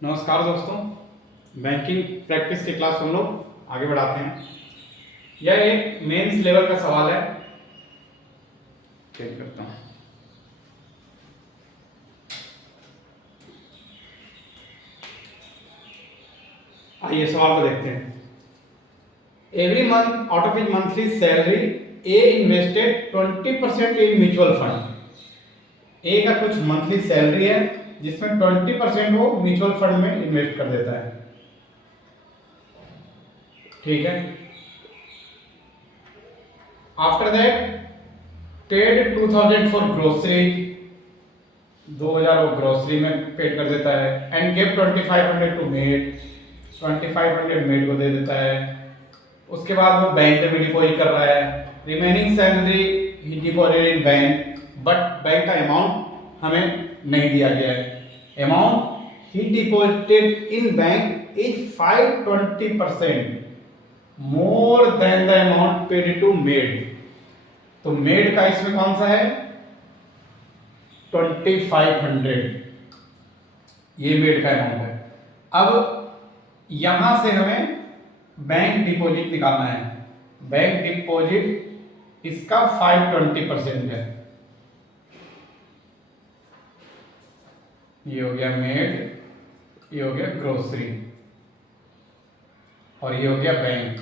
नमस्कार दोस्तों, banking practice की क्लास हम लोग आगे बढ़ाते हैं। यह एक मेंस लेवल का सवाल है। चेक करता हूँ। आइए सवाल को देखते हैं। Every month out of his monthly salary A invested 20% in mutual fund. A का कुछ मंथली सैलरी है जिसमें 20% वो म्यूचुअल फंड में इन्वेस्ट कर देता है। ठीक है। After that paid 2000 for grocery, 2000 वो ग्रोसरी में पेड कर देता है। And give 2500 to maid, 2500 maid को दे देता है। उसके बाद वो बैंक में भी डिपॉजिट कर रहा है। रिमेनिंग सैलरी ही deposit in bank, but bank का अमाउंट हमें नहीं दिया गया है। अमाउंट ही deposited in bank is 520% more than the amount paid to maid. तो मेड का इसमें कौन सा है? 2500, ये मेड का अमाउंट है। अब यहां से हमें बैंक डिपॉजिट निकालना है। बैंक डिपॉजिट इसका 520% है। ये हो गया मेड, ये हो गया ग्रोसरी और ये हो गया बैंक।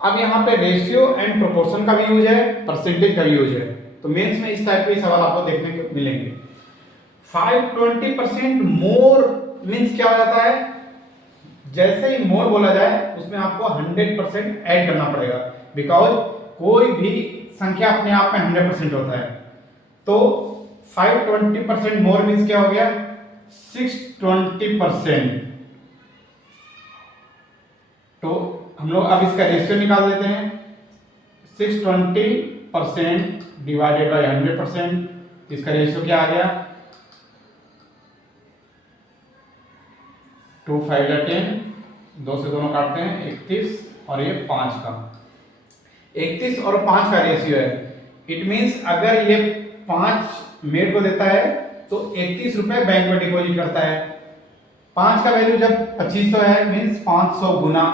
अब यहाँ पे रेशियो एंड प्रोपोर्शन का भी यूज है, परसेंटेज का भी यूज है। तो मेंस में इस टाइप के सवाल आपको देखने को मिलेंगे। 520% मोर मीन्स क्या हो जाता है? जैसे ही मोर बोला जाए उसमें आपको 100% ऐड करना पड़ेगा, बिकॉज कोई भी संख्या अपने आप में 100% होता है। तो 520% मोर मीन्स क्या हो गया? 620%। तो हम लोग अब इसका रेशियो निकाल देते हैं। 620% डिवाइडेड बाय 100%, इसका रेशियो क्या आ गया? 2 5 10, 2 से दोनों काटते हैं 31 और ये 5 का 31 और 5 का रेशियो है। इट मीन्स अगर ये 5 मेड को देता है तो 31 रुपए बैंक में डिपॉजिट करता है। 5 का वैल्यू जब 2500 है मीन्स 500 गुना,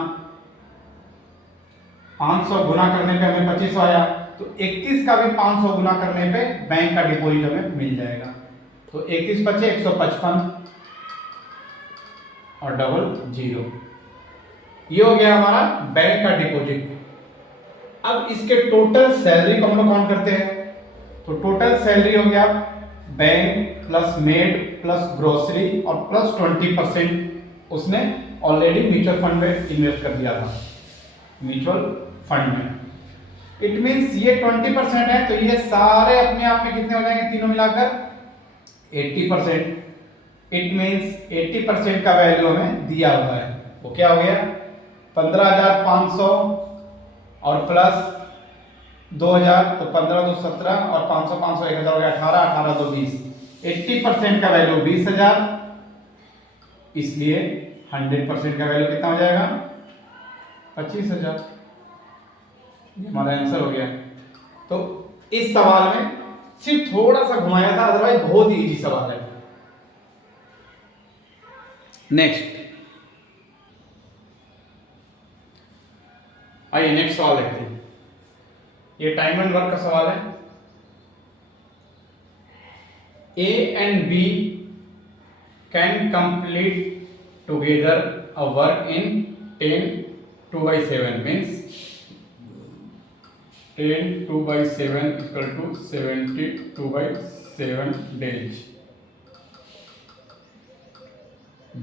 500 गुना करने पे हमें 2500 आया। तो 31 का भी 500 गुना करने पे बैंक का डिपॉजिट हमें मिल जाएगा। तो 31 बचे 155 और डबल 0। ये हो गया हमारा बैंक का डिपॉजिट। अब इसके टोटल सैलरी को हम लोग काउंट करते हैं। तो टोटल सैलरी हो गया bank plus made plus grocery और प्लस 20% उसने ऑलरेडी म्यूचुअल फंड में इन्वेस्ट कर दिया था, म्यूचुअल फंड में। इट मीन्स ये 20% है, तो ये सारे अपने आप में कितने हो जाएंगे तीनों मिलाकर? 80%। इट मीन्स 80% का वैल्यू हमें दिया हुआ है। वो क्या हो गया? 15,500 और प्लस 2000, तो 15 2 17 और 500 500 1000 हो गया 18, 18 2 20। 80% का वैल्यू 20,000, इसलिए 100% का वैल्यू कितना हो जाएगा? 25,000। ये हमारा आंसर हो गया। तो इस सवाल में सिर्फ थोड़ा सा घुमाया था, अदरवाइज बहुत ही इजी सवाल है। नेक्स्ट, आइए नेक्स्ट सवाल देखते हैं। ये टाइम एंड वर्क का सवाल है। A and B can complete together a work in 10 2/7 means 10 2/7 equal to 70 2/7 days.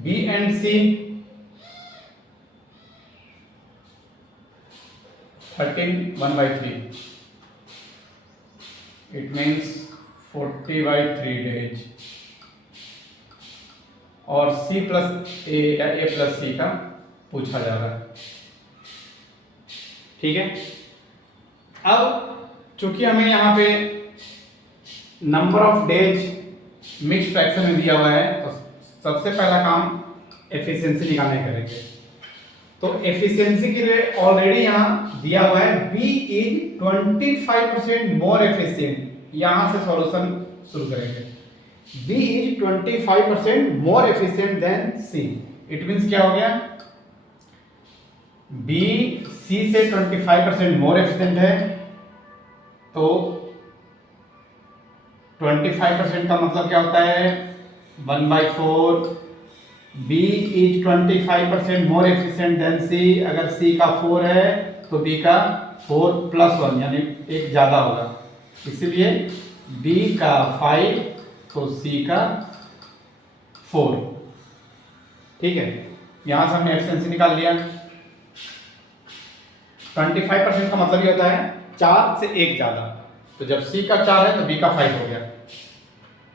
B and C 13 1/3. It means 40/3 days. और C प्लस A या A प्लस C का पूछा जा रहा है। ठीक है। अब चूंकि हमें यहाँ पे number of days mix fraction में दिया हुआ है, तो सबसे पहला काम एफिशिएंसी निकालने करेंगे। तो एफिशिएंसी के लिए ऑलरेडी यहाँ दिया हुआ है B इज 25% मोर एफिशिएंट। यहां से सॉल्यूशन शुरू करेंगे। B is 25% more efficient then C। It means क्या हो गया, B C से 25% मोर एफिशिएंट है, तो 25% का मतलब क्या होता है 1/4। B is 25% more efficient then C। अगर C का 4 है तो B का 4 + 1 यानी एक ज़्यादा होगा, इसलिए B का 5 तो C का 4। ठीक है, यहां से हमने एफिशिएंसी निकाल लिया। 25% का मतलब ये होता है 4 से 1 ज़्यादा, तो जब C का 4 है तो B का 5 हो गया।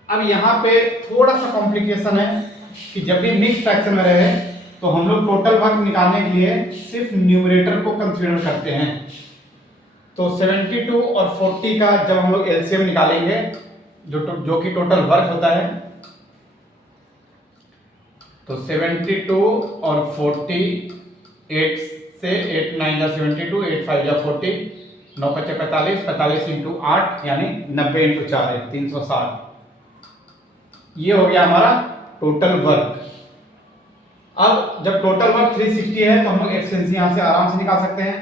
अब यहाँ पे थोड़ा सा कॉम्प्लिकेशन है कि जब भी मिक्स फ्रैक्शन में रहे तो हम लोग टोटल वर्क निकालने के लिए सिर्फ न्यूमरेटर को कंसीडर करते हैं। तो 72 और 40 का जब हम लोग एलसीएम निकालेंगे, जो कि टोटल वर्क होता है, तो 72 और 40, 8 से 8 9 या 72, 8 5 या 40, 9 5 45, 45 इंटू 8 यानी 90 इंटू 4 है 360। ये हो गया हमारा टोटल वर्क। अब जब टोटल वर्क 360 है तो हम लोग एफिशिएंसी यहां से आराम से निकाल सकते हैं।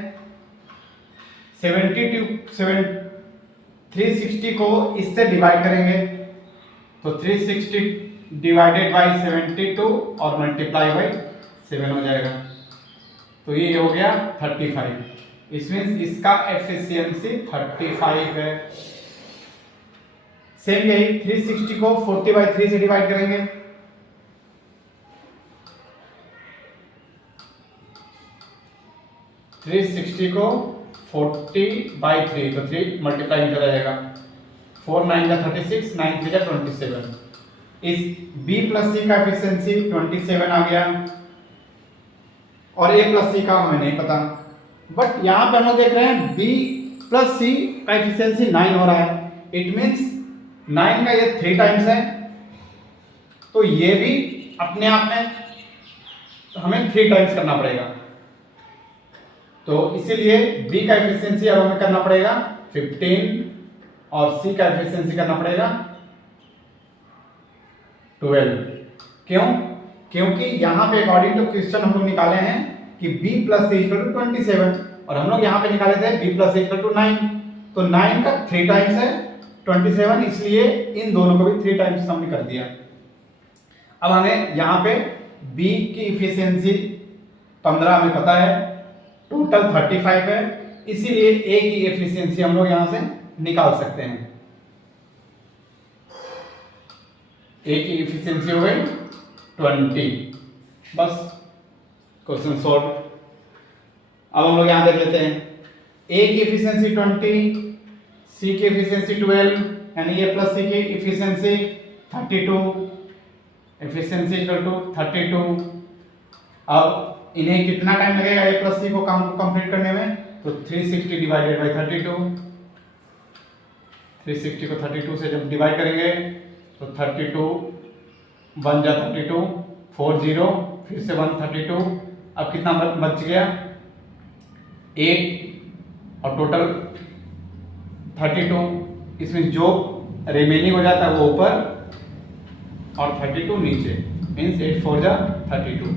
360 को इससे डिवाइड करेंगे तो 360 डिवाइडेड बाई 72 और मल्टीप्लाई बाई 7 हो जाएगा, तो ये हो गया 35। इसमें इसका एफिशिएंसी 35 है। सेम यही 360 को 40/3 से डिवाइड करेंगे, थ्री सिक्सटी को 40/3 तो 3 मल्टीप्लाई में चला जाएगा। 4 9 जा 36, 9 3 जा 27। इस B + C का एफिशिएंसी 27 आ गया, और A + C का हमें नहीं पता, बट यहां पर हम देख रहे हैं B + C का एफिशिएंसी 9 हो रहा है। इट मीन्स 9 का ये 3 टाइम्स है, तो ये भी अपने आप में हमें 3 टाइम्स करना पड़ेगा। तो इसीलिए B का एफिशिएंसी अब हमें करना पड़ेगा 15 और C का एफिशिएंसी करना पड़ेगा 12। क्यों? क्योंकि यहाँ पे अकॉर्डिंग टू क्वेश्चन हम लोग निकाले हैं कि B + C = 27, और हम लोग यहाँ पे निकाले थे B + C = 9, तो 9 का 3 टाइम्स है 27, इसलिए इन दोनों को भी 3 टाइम्स हमने कर दिया। अब हमें यहाँ पे B की इफिशियंसी 15 हमें पता है, टोटल 35 है, इसीलिए A की एफिशिएंसी हम लोग यहां से निकाल सकते हैं। A की एफिशिएंसी हो गई 20। बस क्वेश्चन सॉल्व। अब हम लोग यहां देख लेते हैं A की एफिशिएंसी 20, C की एफिशिएंसी 12, यानी A + C की एफिशिएंसी 32, एफिशिएंसी इक्वल टू 32। अब इन्हें कितना टाइम लगेगा A + C को काम को कंप्लीट करने में, तो 360 डिवाइडेड बाई 32। 360 को 32 से जब डिवाइड करेंगे तो 32 1 जा 32, 4 0, फिर से 1 32। अब कितना बच गया 8, और टोटल 32। इसमें जो रिमेनिंग हो जाता है वो ऊपर और 32 नीचे, मीन्स 8 4 जा 32।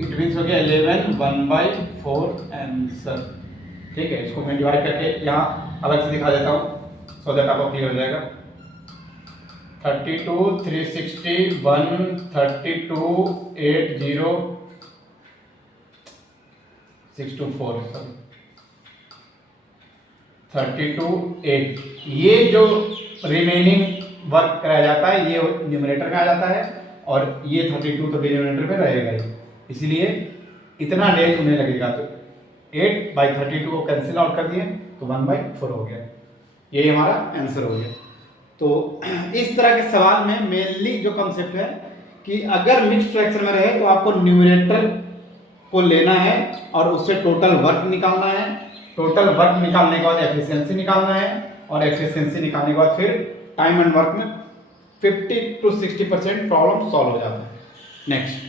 इट मीन्स हो गया 11 1/4 आंसर। ठीक है, इसको मैं डिवाइड करके यहाँ अलग से दिखा देता हूँ सो दैट आपको क्लियर हो जाएगा। 32 360 1 32 8 0 624 सॉरी 32 8। ये जो रिमेनिंग वर्क कराया जाता है ये न्यूमरेटर में आ जाता है, और ये 32 तो डिनोमिनेटर में रहेगा ही, इसलिए इतना डेज उन्हें लगेगा। तो 8/32 को कैंसिल आउट कर दिए तो 1/4 हो गया। ये हमारा आंसर हो गया। तो इस तरह के सवाल में मेनली जो कॉन्सेप्ट है कि अगर मिक्स्ड फ्रैक्शन में रहे तो आपको न्यूमरेटर को लेना है और उससे टोटल वर्क निकालना है। टोटल वर्क निकालने के बाद एफिशिएंसी निकालना है, और एफिशिएंसी निकालने के बाद फिर टाइम एंड वर्क में 50 to 60% प्रॉब्लम सॉल्व हो जाता है। नेक्स्ट,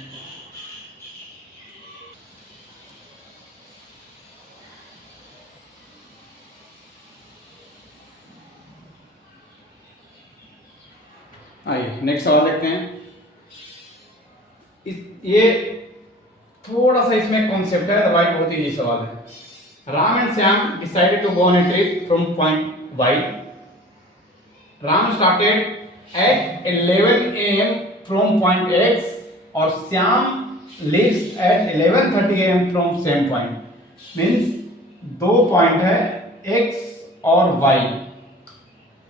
आइए नेक्स्ट सवाल देखते हैं। ये थोड़ा सा इसमें कॉन्सेप्ट है, अदरवाइज बहुत ही सवाल है। Ram and Shyam decided to go on a trip from point Y. Ram started at 11 AM from point X और Shyam leaves at 11:30 AM from same point. Means दो पॉइंट है एक्स और वाई।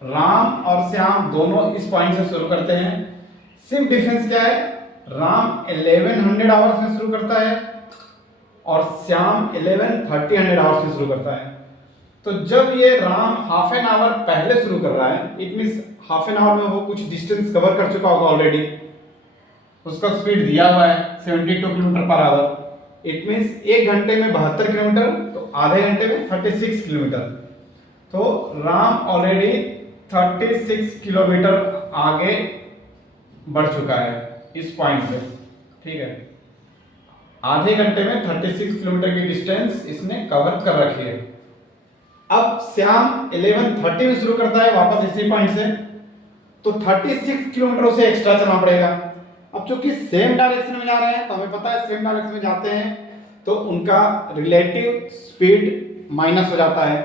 राम और श्याम दोनों इस पॉइंट से शुरू करते हैं। सिर्फ डिफरेंस क्या है, राम 1100 आवर्स में शुरू करता है और श्याम 11:30 आवर्स में शुरू करता है। तो जब ये राम हाफ एन आवर पहले शुरू कर रहा है, it means half an hour में वो कुछ डिस्टेंस कवर कर चुका होगा ऑलरेडी। उसका स्पीड दिया हुआ है 72 kilometre per hour. It means 1 घंटे में 72 किलोमीटर, तो आधे घंटे में 36 किलोमीटर। तो राम ऑलरेडी 36 किलोमीटर आगे बढ़ चुका है इस पॉइंट पे, ठीक है। आधे घंटे में 36 किलोमीटर की डिस्टेंस इसने कवर कर रखी है। अब श्याम 11:30 में शुरू करता है वापस इसी पॉइंट से, तो 36 किलोमीटर उसे एक्स्ट्रा चलना पड़ेगा। अब चूंकि सेम डायरेक्शन में जा रहे हैं तो हमें पता है सेम डायरेक्शन में जाते हैं तो उनका रिलेटिव स्पीड माइनस हो जाता है।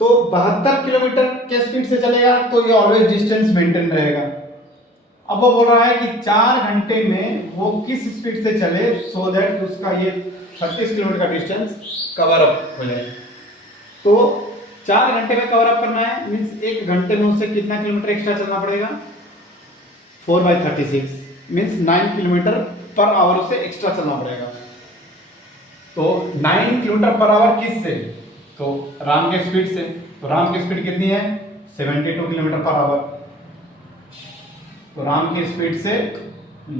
तो 72 किलोमीटर के स्पीड से चलेगा तो ये ऑलवेज डिस्टेंस मेंटेन रहेगा। अब वो बोल रहा है कि 4 घंटे में वो किस स्पीड से चले सो दैट उसका ये 36 किलोमीटर का डिस्टेंस कवर अप हो जाए। तो 4 घंटे में कवर अप करना है, मीन्स 1 घंटे में उसे कितना किलोमीटर एक्स्ट्रा चलना पड़ेगा, 4/36 मीन्स 9 किलोमीटर पर आवर उसे एक्स्ट्रा चलना पड़ेगा। तो 9 किलोमीटर पर आवर किस से, तो राम के स्पीड से। तो राम की स्पीड कितनी है, 72 किलोमीटर पर आवर। तो राम की स्पीड से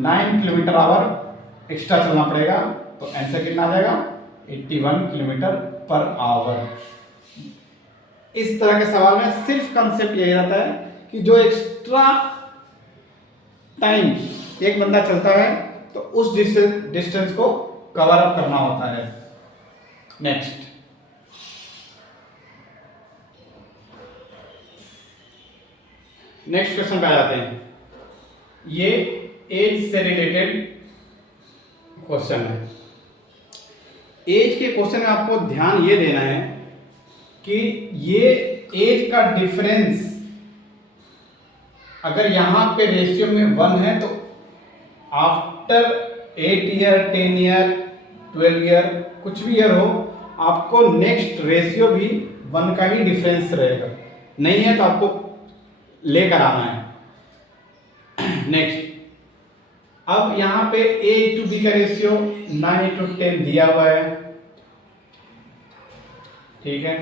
9 किलोमीटर आवर एक्स्ट्रा चलना पड़ेगा। तो आंसर कितना आ जाएगा, 81 किलोमीटर पर आवर। इस तरह के सवाल में सिर्फ कंसेप्ट यही रहता है कि जो एक्स्ट्रा टाइम एक बंदा चलता है तो उस डिस्टेंस को कवर अप करना होता है। नेक्स्ट, क्वेश्चन पे आ जाते हैं। ये एज से रिलेटेड क्वेश्चन है। एज के क्वेश्चन में आपको ध्यान ये देना है कि ये एज का डिफरेंस अगर यहां पे रेशियो में 1 है तो आफ्टर 8 ईयर, 10 ईयर, 12 ईयर, कुछ भी ईयर हो, आपको नेक्स्ट रेशियो भी 1 का ही डिफरेंस रहेगा। नहीं है तो आपको लेकर आना है। नेक्स्ट, अब यहां पे A/B का रेशियो 9:10 दिया हुआ है, ठीक है,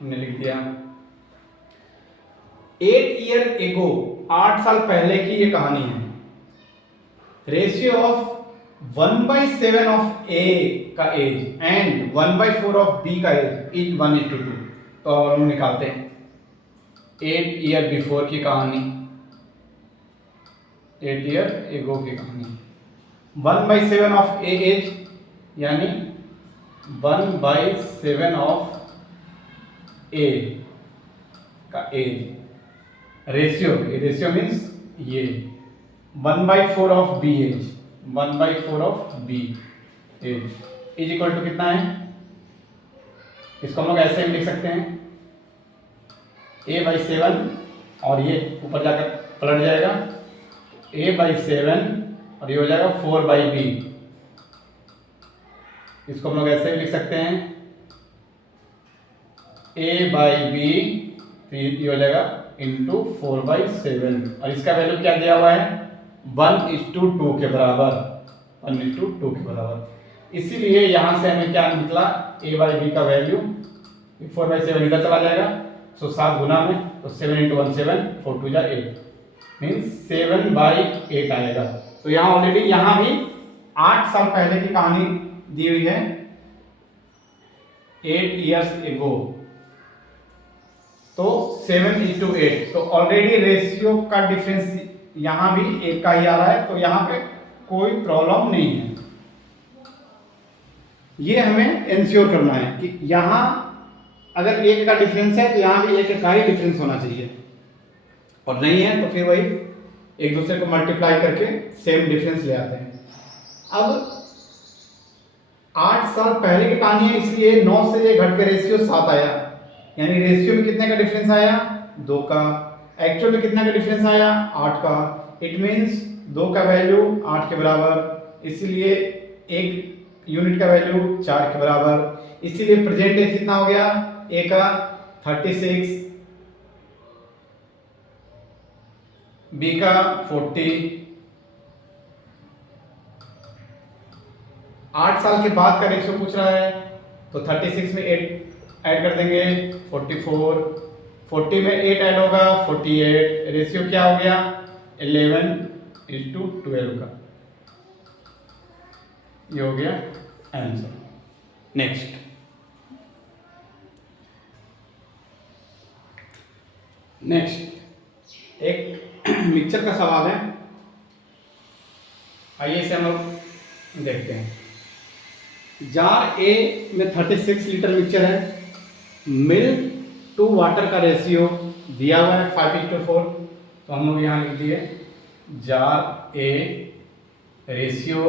हमने लिख दिया। 8 ईयर एगो, 8 साल पहले की ये कहानी है। रेशियो ऑफ 1/7 ऑफ A का एज एंड 1/4 ऑफ B का एज इज 1:2। तो हम निकालते हैं 8 ईयर बिफोर की कहानी, 8 ईयर एगो की कहानी। 1/7 ऑफ A एज यानी 1/7 ऑफ A का एज। रेशियो मीन्स ये 1/4 of B age, 1/4 of B age is equal to कितना है, इसको हम लोग ऐसे भी लिख सकते हैं A/7 और ये ऊपर जाकर पलट जाएगा A/7 और ये हो जाएगा 4/B। इसको हम लोग ऐसे भी लिख सकते हैं A/B, फिर ये हो जाएगा इंटू 4/7 और इसका वैल्यू क्या दिया हुआ है 1:2 के बराबर, 1:2 के बराबर। इसीलिए यहां से हमें क्या निकला A/B का वैल्यू 4/7 इधर चला जाएगा, सो 7 गुना में, तो 7 × 1 7, 4 2 8 मीन्स 7/8 आएगा। तो यहाँ ऑलरेडी यहाँ भी 8 साल पहले की कहानी दी हुई है, 8 years ago, तो 7:8। तो ऑलरेडी रेशियो का डिफरेंस यहाँ भी 1 का ही आ रहा है, तो यहाँ पे कोई प्रॉब्लम नहीं है। ये हमें इंश्योर करना है कि यहाँ अगर 1 का डिफरेंस है तो यहाँ भी 1 का ही डिफरेंस होना चाहिए। और नहीं है तो फिर वही एक दूसरे को मल्टीप्लाई करके सेम डिफरेंस ले आते हैं। अब 8 साल पहले की कहानी है, इसलिए 9 से ये घट के रेशियो 7 आया, यानी रेशियो में कितने का डिफरेंस आया, 2 का। एक्चुअल में कितने का डिफरेंस आया, 8 का। इट मीन्स 2 का वैल्यू 8 के बराबर, इसलिए 1 यूनिट का वैल्यू 4 के बराबर। इसीलिए प्रेजेंट एज कितना हो गया, ए का 36, बी का 40। 8 साल के बाद का रेशियो पूछ रहा है, तो 36 में 8 ऐड कर देंगे 44, 40 में 8 ऐड होगा 48। रेशियो क्या हो गया, 11:12 का। ये हो गया आंसर। नेक्स्ट, एक मिक्सचर का सवाल है, आइए इसे हम लोग देखते हैं। जार ए में 36 लीटर मिक्सचर है, मिल्क टू वाटर का रेशियो दिया हुआ है 5:4। तो हम लोग यहाँ लिख दिए jar A ratio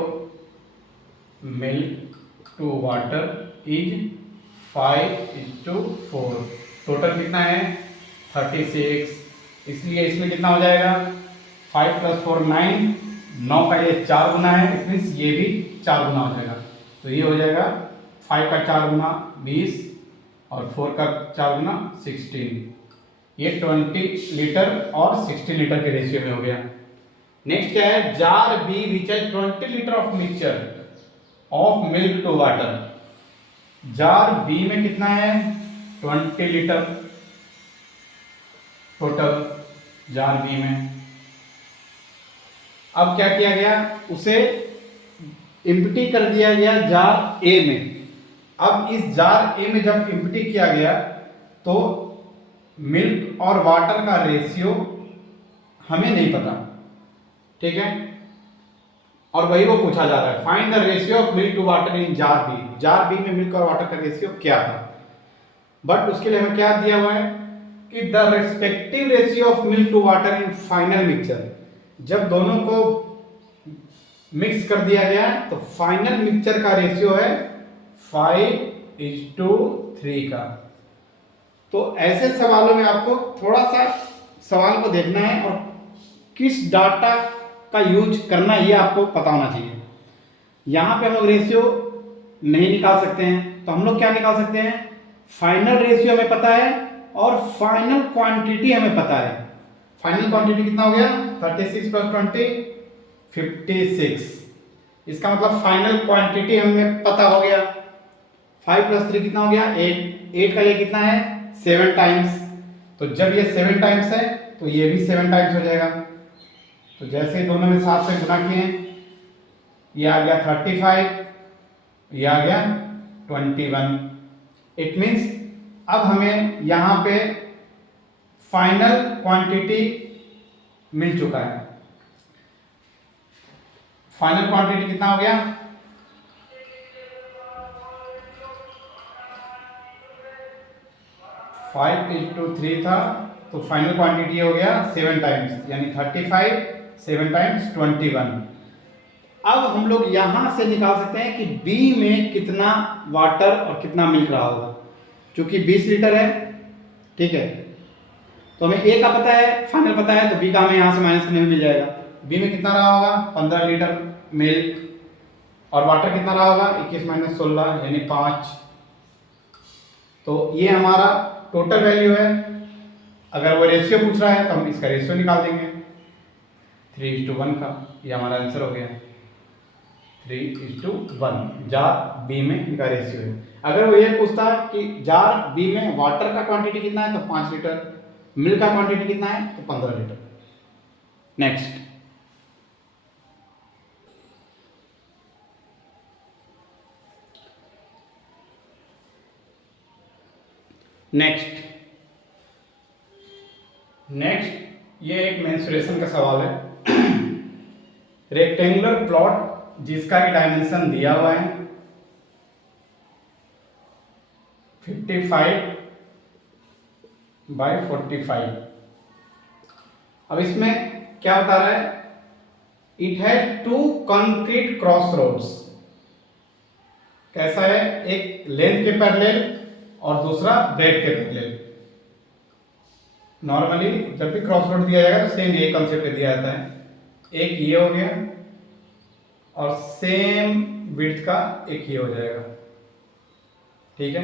milk to water is 5:4। Total कितना है, 36। इसलिए इसमें कितना हो जाएगा, 5 + 4 9, 9 का ये 4 गुना है, इट मीन्स ये भी 4 गुना हो जाएगा। तो ये हो जाएगा 5 का 4 गुना 20 और 4 का 4 गुना 16। ये 20 लीटर और 16 लीटर के रेशियो में हो गया। नेक्स्ट क्या है, जार बी विच है 20 litre of mixture of milk to water. Jar B में कितना है, 20 लीटर टोटल जार बी में। अब क्या किया गया, उसे इम्प्टी कर दिया गया जार ए में। अब इस जार ए में जब इम्प्टी किया गया तो मिल्क और वाटर का रेशियो हमें नहीं पता, ठीक है, और वही वो पूछा जा रहा है, find the ratio of milk to water in jar B. Jar B में मिल्क और वाटर का रेशियो क्या था। बट उसके लिए हमें क्या दिया हुआ है कि the respective ratio of milk to water in final mixture. जब दोनों को मिक्स कर दिया गया तो फाइनल मिक्सचर का रेशियो है 5:3 का। तो ऐसे सवालों में आपको थोड़ा सा सवाल को देखना है और किस डाटा का यूज करना है ये आपको पता होना चाहिए। यहाँ पे हम लोग रेशियो नहीं निकाल सकते हैं, तो हम लोग क्या निकाल सकते हैं, फाइनल रेशियो हमें पता है और फाइनल क्वांटिटी हमें पता है। फाइनल क्वांटिटी कितना हो गया, 36 + 20 56। इसका मतलब फाइनल क्वांटिटी हमें पता हो गया। 5 + 3 कितना हो गया, 8। 8 का ये कितना है, 7 टाइम्स। तो जब ये 7 टाइम्स है तो ये भी 7 टाइम्स हो जाएगा। तो जैसे दोनों में 7 से गुना किए, ये आ गया 35, ये आ गया 21। इट मीन्स अब हमें यहाँ पे फाइनल क्वांटिटी मिल चुका है। फाइनल क्वांटिटी कितना हो गया, 5:3 था, तो फाइनल क्वांटिटी हो गया 7 टाइम्स, यानी 35 7 टाइम्स 21। अब हम लोग यहां से निकाल सकते हैं कि बी में कितना वाटर और कितना मिल्क रहा होगा। क्योंकि 20 लीटर है, ठीक है, तो हमें ए का पता है, फाइनल पता है, तो बी का हमें यहां से माइनस करने में मिल जाएगा। बी में कितना रहा होगा, 15 लीटर मिल्क, और वाटर कितना रहा होगा, 21 - 16 यानी 5। तो ये हमारा टोटल वैल्यू है। अगर वो रेशियो पूछ रहा है तो हम इसका रेशियो निकाल देंगे 3:1 का। ये हमारा आंसर हो गया 3:1। जार बी में इनका रेशियो है। अगर वो ये पूछता कि जार बी में वाटर का क्वांटिटी कितना है तो 5 लीटर, मिल्क का क्वांटिटी कितना है तो 15 लीटर। नेक्स्ट, नेक्स्ट ये एक मेंसुरेशन का सवाल है। रेक्टेंगुलर प्लॉट जिसका कि डायमेंशन दिया हुआ है 55 × 45, अब इसमें क्या बता रहा है, it has 2 concrete cross roads. कैसा है, एक लेंथ के पैरेलल और दूसरा ब्रेड के पैरेलल। नॉर्मली जब भी क्रॉस रोड दिया जाएगा तो सेम यही कंसेप्ट दिया जाता है, एक ये हो गया और सेम विड्थ का एक ये हो जाएगा, ठीक है।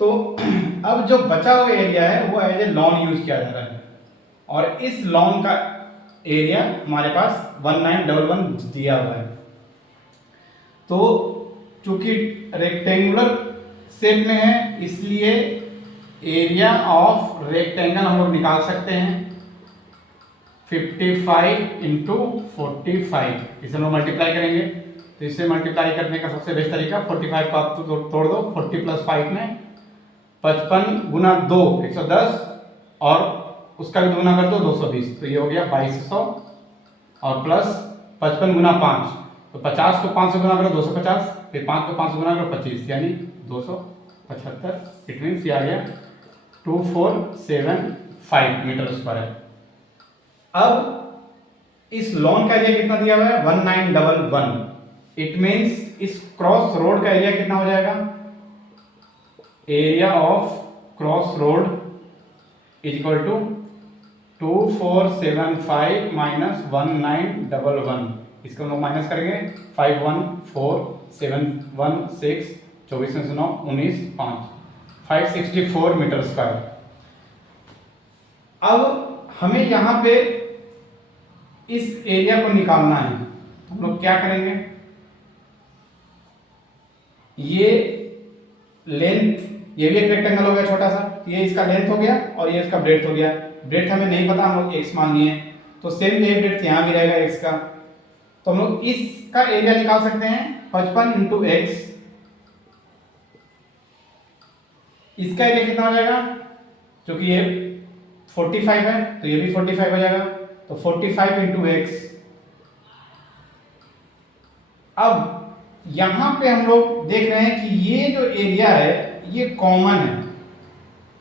तो अब जो बचा हुआ एरिया है वो एज ए लॉन यूज किया जा रहा है, और इस लॉन का एरिया हमारे पास 1911 दिया हुआ है। तो चूंकि रेक्टेंगुलर शेप में है इसलिए एरिया ऑफ रेक्टेंगल हम लोग निकाल सकते हैं 55 इंटू 45। इसे हम लोग मल्टीप्लाई करेंगे, तो इसे मल्टीप्लाई करने का सबसे बेस्ट तरीका 45 को आप तोड़ दो, 40 प्लस 5 में 55 गुना 2 110 और उसका भी गुना कर दो 220, तो ये हो गया 2200 और प्लस 55 गुना 5, तो 50 को 5 से गुना करो 250, फिर 5 को 5 से गुना करो 25 यानी 275। इट मीन्स ये आ गया 2475 मीटर स्क्वायर। अब इस लॉन का एरिया कितना दिया हुआ है 1911। इट मीन्स इस क्रॉस रोड का एरिया कितना हो जाएगा, area of cross road is equal to 2475 minus 1911। इसको हम लोग माइनस करेंगे 514,716 24 में से 9 19 5 564 मीटर स्क्वायर। अब हमें यहाँ पे इस एरिया को निकालना है, हम लोग क्या करेंगे, ये लेंथ, ये भी एक रेक्टेंगल हो गया छोटा सा, ये इसका लेंथ हो गया और ये इसका ब्रेड्थ हो गया। ब्रेड्थ हमें नहीं पता, हम लोग x मान लिए, तो सेम ये ब्रेड्थ यहाँ भी रहेगा x का, तो हम लोग इसका एरिया निकाल सकते हैं 55 इंटू एक्स। इसका एरिया कितना हो जाएगा, क्योंकि ये 45 है तो ये भी 45 हो जाएगा, तो 45 इंटू एक्स। अब यहां पे हम लोग देख रहे हैं कि ये जो एरिया है ये कॉमन है,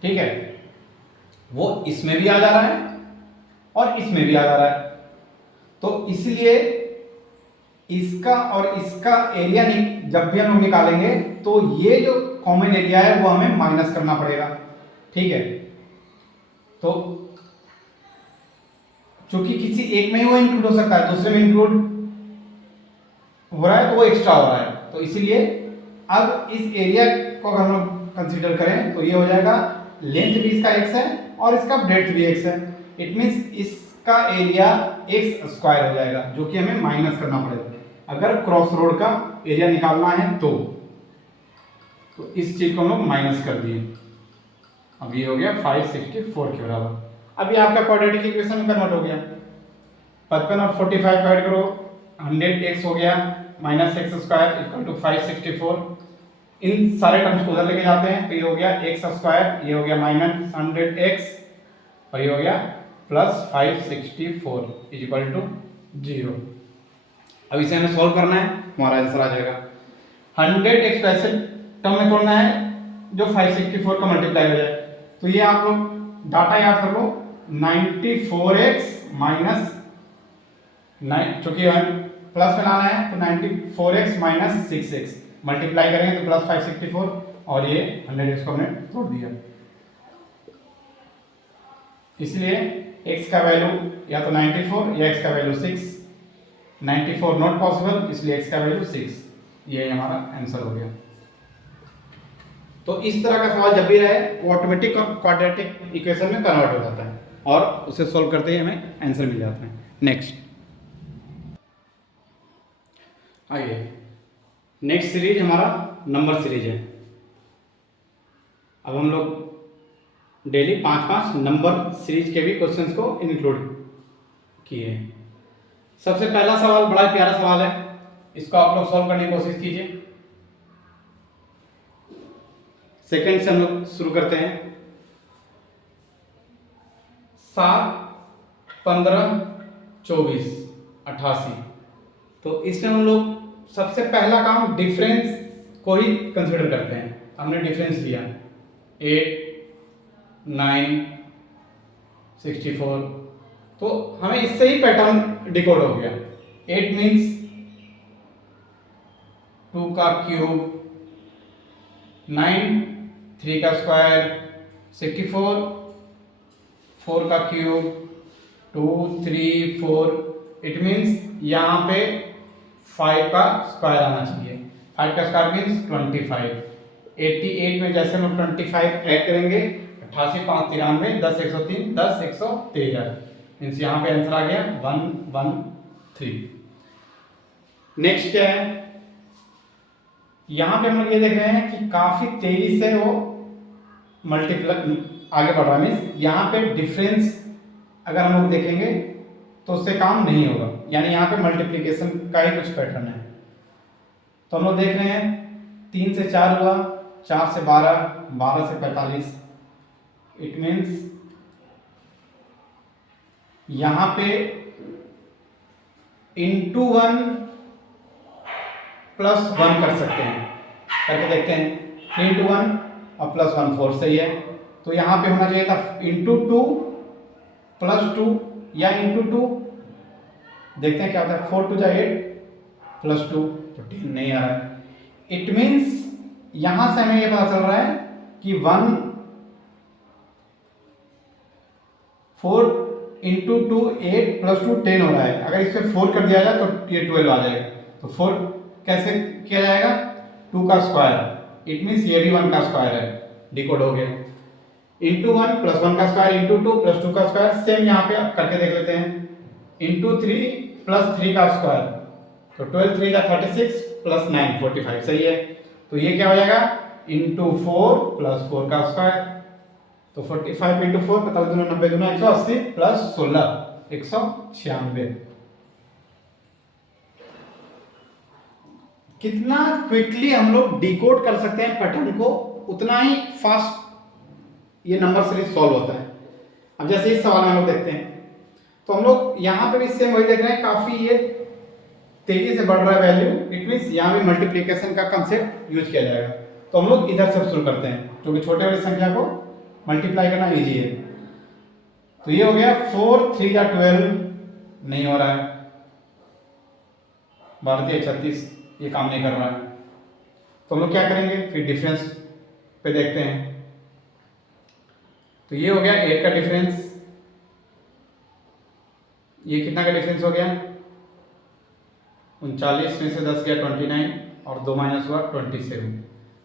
ठीक है, वो इसमें भी आ जा रहा है और इसमें भी आ जा रहा है, तो इसलिए इसका और इसका एरिया जब भी हम लोग निकालेंगे तो ये जो कॉमन एरिया है वो हमें माइनस करना पड़ेगा, ठीक है। तो चूंकि किसी एक में ही वो इंक्लूड हो सकता है, दूसरे में इंक्लूड हो रहा है तो वो एक्स्ट्रा हो रहा है, तो इसीलिए अब इस एरिया को अगर हम लोग कंसीडर करें तो ये हो जाएगा, लेंथ भी इसका x है और इसका ब्रेड्थ भी x है। इट मींस इसका एरिया x स्क्वायर हो जाएगा, जो कि हमें माइनस करना पड़ेगा अगर क्रॉस रोड का एरिया निकालना है तो इस चीज को हम लोग माइनस कर दिए। अब ये हो गया 564 के बराबर। अब ये आपका क्वाड्रेटिक इक्वेशन में कन्वर्ट हो गया, 55 और 45 ऐड करो 100x हो गया minus x square equal to 564। इन सारे टर्म्स को उधर लेके जाते हैं तो ये हो गया एक्स स्क्वायर, ये हो गया माइनस 100x और ये हो गया प्लस 564 इज इक्वल टू 0। अब इसे हमें सॉल्व करना है, हमारा आंसर आ जाएगा 100x को ऐसे टर्म में तोड़ना है जो 564 का मल्टीप्लाई हो जाए। तो ये आप लोग डाटा याद कर लो, 94x माइनस 9, चूंकि प्लस में लाना है तो 94x माइनस 6x मल्टीप्लाई करेंगे तो प्लस 564 और ये 100x को हमने तोड़ दिया। इसलिए x का वैल्यू या तो 94 या x का वैल्यू 6, 94 नॉट पॉसिबल इसलिए x का वैल्यू 6, ये हमारा आंसर हो गया। तो इस तरह का सवाल जब भी रहे वो ऑटोमेटिक क्वाड्रेटिक इक्वेशन में कन्वर्ट हो जाता है और उसे सॉल्व करते ही हमें आंसर मिल जाता है। नेक्स्ट आइए, नेक्स्ट सीरीज हमारा नंबर सीरीज है। अब हम लोग डेली 5-5 नंबर सीरीज के भी क्वेश्चंस को इंक्लूड किए हैं। सबसे पहला सवाल बड़ा प्यारा सवाल है, इसको आप लोग सॉल्व करने की कोशिश कीजिए। सेकंड से हम लोग शुरू करते हैं। 7, 15, 24, 88। तो इसमें हम लोग सबसे पहला काम डिफरेंस को ही कंसीडर करते हैं। हमने डिफरेंस लिया 8, 9, 64, तो हमें इससे ही पैटर्न डिकोड हो गया। 8 मीन्स 2 का क्यूब, 9 3 का स्क्वायर 64, 4 का क्यूब 2 3 4। इट मीन्स यहाँ पे 5 का स्क्वायर आना चाहिए। 5 का स्क्वायर मीन्स 25। 88 में जैसे हम 25 ऐड करेंगे, 88 5 93, 10 103, 10 113 मीन्स यहाँ पे आंसर आ गया 113। नेक्स्ट क्या है, यहाँ पे हम लोग ये देख रहे हैं कि काफी तेजी से वो मल्टीप्लाई आगे बढ़ रहा है। मीन्स यहाँ पे डिफरेंस अगर हम लोग देखेंगे तो उससे काम नहीं होगा, यानी यहाँ पे मल्टीप्लिकेशन का ही कुछ पैटर्न है। तो हम लोग देख रहे हैं 3 से 4 हुआ, 4 से 12, 12 से 45। इट मीन्स यहाँ पे इंटू 1 प्लस 1 कर सकते हैं, करके देखते हैं। 3 इंटू 1 और प्लस 1 4 सही है। तो यहाँ पे होना चाहिए था इंटू 2 प्लस 2 या इंटू 2। देखते हैं क्या होता है। 4 2 जा 8 प्लस 2 तो 10 नहीं आ रहा है। इट मीन्स यहां से हमें ये पता चल रहा है कि 4 इंटू 2 8 प्लस 2 10 हो रहा है। अगर इसमें 4 कर दिया जाए तो ये 12 आ जाएगा। तो 4 कैसे किया जाएगा, 2 का स्क्वायर। इट मीन्स ये भी 1 का स्क्वायर है, डिकोड हो गया। इंटू 1 प्लस 1 का स्क्वायर इंटू 2 प्लस 2 का स्क्वायर, सेम यहाँ पे करके देख लेते हैं। इंटू 3 प्लस 3 का स्क्वायर, तो 12 3 का 36 प्लस 9 45 सही है। तो ये क्या हो जाएगा, इंटू 4 प्लस 4 का स्क्वायर। तो 45 इंटू 4 45 दूना 90 दूना 180 प्लस 16 196। कितना क्विकली हम लोग डिकोड कर सकते हैं पैटर्न को, उतना ही फास्ट ये नंबर सीरीज सॉल्व होता है। अब जैसे इस सवाल में हम लोग देखते हैं, तो हम लोग यहाँ पे भी सेम वही देख रहे हैं, काफी ये तेजी से बढ़ रहा है वैल्यू। इट मीन्स यहाँ भी मल्टीप्लिकेशन का कंसेप्ट यूज किया जाएगा। तो हम लोग इधर से शुरू करते हैं, क्योंकि छोटे वाली संख्या को मल्टीप्लाई करना इजी है। तो ये हो गया 4 3 या 12 नहीं हो रहा है, 12 36 ये काम नहीं कर रहा है। तो हम लोग क्या करेंगे, फिर डिफरेंस पे देखते हैं। तो ये हो गया 8 का डिफरेंस, ये कितना का डिफरेंस हो गया, 39 में से 10 गया 29 और 2 माइनस हुआ 27।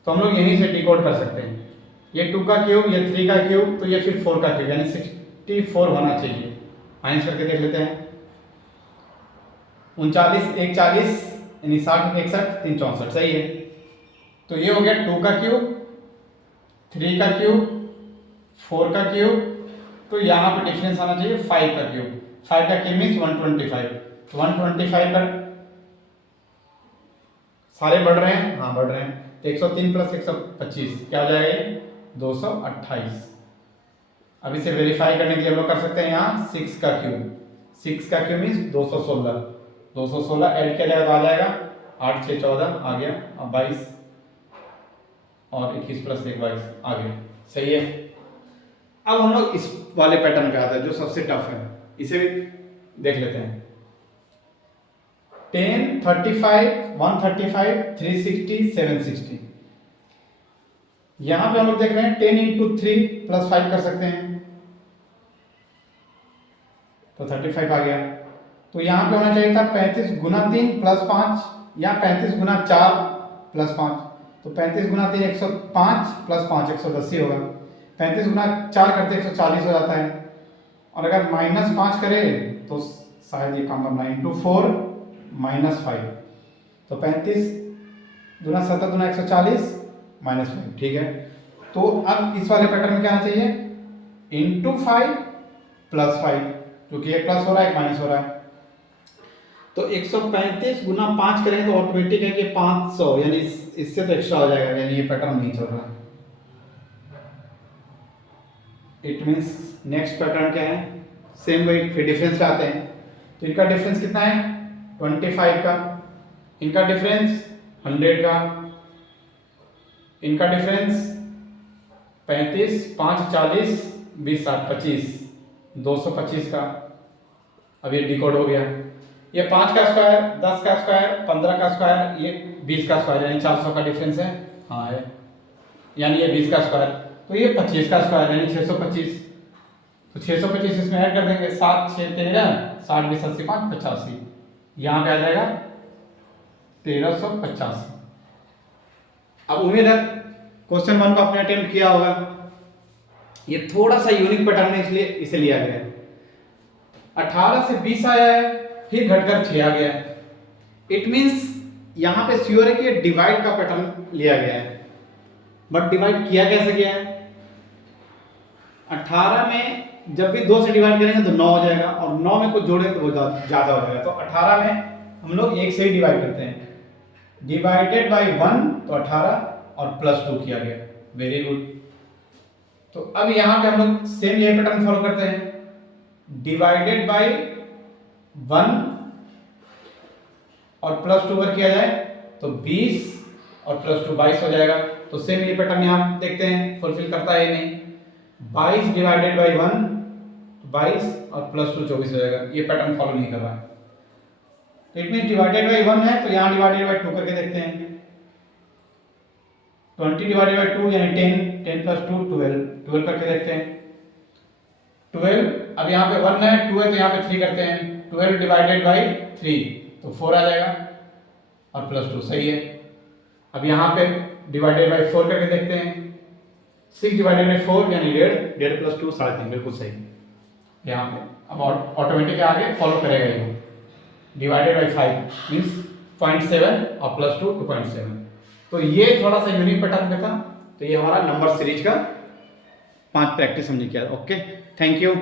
तो हम लोग यहीं से डिकोड कर सकते हैं। ये 2 का क्यूब, ये 3 का क्यूब, तो ये फिर 4 का क्यूब, यानी 64 होना चाहिए। माइनस करके देख लेते हैं। 39 1 40 यानी 60 61 3 64 सही है। तो ये हो गया 2 का क्यूब, 3 का क्यूब, 4 का क्यूब, तो यहाँ पे डिफरेंस आना चाहिए 5 का क्यूब। 5 का क्यूब मीन्स 125। तो 125 का सारे बढ़ रहे हैं, हाँ बढ़ रहे हैं। 103 प्लस 125 क्या हो जाएगा, ये 228। अब इसे वेरीफाई करने के लिए हम लोग कर सकते हैं यहाँ 6 का क्यूब। 6 का क्यूब मीन्स 216। 216 ऐड किया जाएगा तो आ जाएगा 8 6 14 आ गया। अब 22 और 21 प्लस 1 22 आ गया, सही है। अब हम लोग इस वाले पैटर्न पे आते हैं जो सबसे टफ है, इसे भी देख लेते हैं। 10 35 135 360 760। यहां पे हम लोग देख रहे हैं 10 इंटू 3 प्लस 5 कर सकते हैं, तो 35 आ गया। तो यहां पे होना चाहिए था 35 गुना 3 प्लस 5 या 35 गुना 4 प्लस 5। तो 35 गुना 3 105 प्लस 5 110 ही होगा। 35 गुना 4 करते 140 हो जाता है। और अगर माइनस 5 करें तो शायद ये काम करना, इंटू 4 माइनस 5। तो 35 दुना 7 दुना 140 माइनस 5, ठीक है। तो अब इस वाले पैटर्न में क्या आना चाहिए, इंटू 5 प्लस 5, क्योंकि एक प्लस हो रहा है एक माइनस हो रहा है। तो 135 गुना 5 करें तो ऑटोमेटिक है कि 500, यानी इससे तो एक्स्ट्रा हो जाएगा, यानी ये पैटर्न नहीं चल रहा है। इट मीन्स नेक्स्ट पैटर्न क्या है, सेम वही, फिर डिफरेंस पे आते हैं। तो इनका डिफरेंस कितना है 25 का, इनका डिफरेंस 100 का, इनका डिफरेंस 35 5 40 20 60 25 225 का, अब ये डिकोड हो गया। ये 5 का स्क्वायर, 10 का स्क्वायर, 15 का स्क्वायर, ये 20 का स्क्वायर, यानी 400 का डिफरेंस है। हाँ है, यानी ये 20 का स्क्वायर, तो ये 25 का स्क्वायर यानी 625। तो 625 इसमें ऐड कर देंगे, 7 6 13, 60 20 80 5 85, यहाँ पे आ जाएगा 1385। अब उम्मीद है क्वेश्चन 1 को आपने अटेम्प्ट किया होगा। ये थोड़ा सा यूनिक पैटर्न है इसलिए इसे लिया गया है। 18 से 20 आया है, फिर घटकर 6 आ गया है। इट मींस यहां पे श्योर है कि ये डिवाइड का पैटर्न लिया गया है, बट डिवाइड किया कैसे गया है? 18 में जब भी 2 से डिवाइड करेंगे तो 9 हो जाएगा, और 9 में कुछ जोड़ेंगे तो वो ज्यादा हो जाएगा। तो 18 में हम लोग 1 से ही डिवाइड करते हैं। डिवाइडेड बाय 1 तो 18 और प्लस 2 किया गया। Very good. तो अब यहाँ पे हम लोग सेम ये पैटर्न फॉलो करते हैं। डिवाइडेड बाय 1 और प्लस 2 अगर किया जाए तो 20 और प्लस 2 22 हो जाएगा। तो सेम ये पैटर्न यहाँ देखते हैं फुलफिल करता है नहीं। 22 डिवाइडेड बाय 1 22 और प्लस 2 24 हो जाएगा। ये पैटर्न फॉलो नहीं कर रहा है। इट मीन डिवाइडेड बाय 1 है तो यहाँ डिवाइडेड बाय 2 करके देखते हैं। 20 डिवाइडेड बाय 2 यानी 10, 10 प्लस 2 12, 12 करके देखते हैं। 12, अब यहाँ पे 1 है 2 है तो यहाँ पे 3 करते हैं। 12 डिवाइडेड बाय 3 तो 4 आ जाएगा और प्लस 2 सही है। अब यहाँ पे डिवाइडेड बाय 4 करके देखते हैं। 6 डिवाइडेड बाय 4 यानी 1.5, 1.5 प्लस 2 3.5, बिल्कुल सही। यहाँ पे अब ऑटोमेटिक आगे फॉलो करेगा ये। डिवाइडेड बाय 5 मीन्स 0.7 और प्लस 2 2.7। तो ये थोड़ा सा यूनिक पैटर्न में था। तो ये हमारा नंबर सीरीज का 5 प्रैक्टिस हमने किया। Okay, thank you.